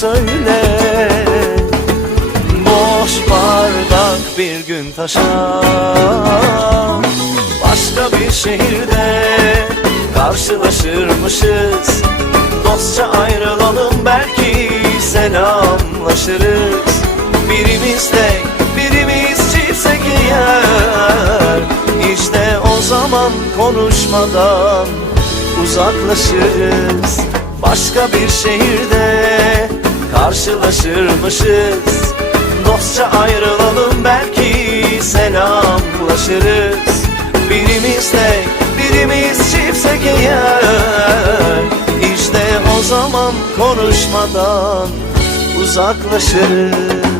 söyle. Boş bardak bir gün taşar Başka bir şehirde karşılaşırmışız. Dostça ayrılalım belki selamlaşırız. Birimiz tek birimiz çiftse giyer İşte o zaman konuşmadan uzaklaşırız. Başka bir şehirde karşılaşırmışız. Dostça ayrılalım belki selamlaşırız. Birimiz tek birimiz çiftse giyer İşte o zaman konuşmadan uzaklaşırız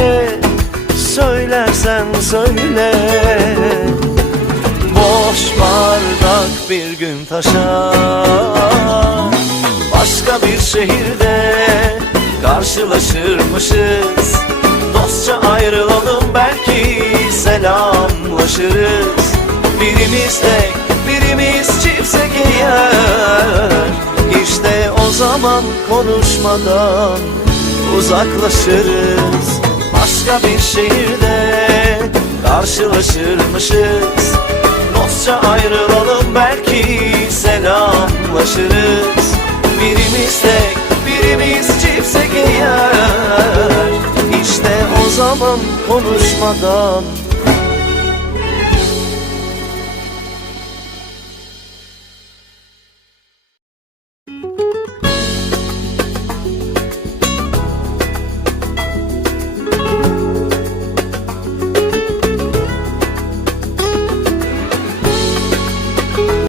Ne söylersen söyle. Boş bardak bir gün taşar Başka bir şehirde karşılaşırmışız. Dostça ayrılalım belki selamlaşırız. Birimiz tek birimiz çiftse giyer. İşte o zaman konuşmadan uzaklaşırız Başka bir şehirde karşılaşırmışız. Dostça ayrılalım belki selamlaşırız. Birimiz tek birimiz çiftse giyer İşte o zaman konuşmadan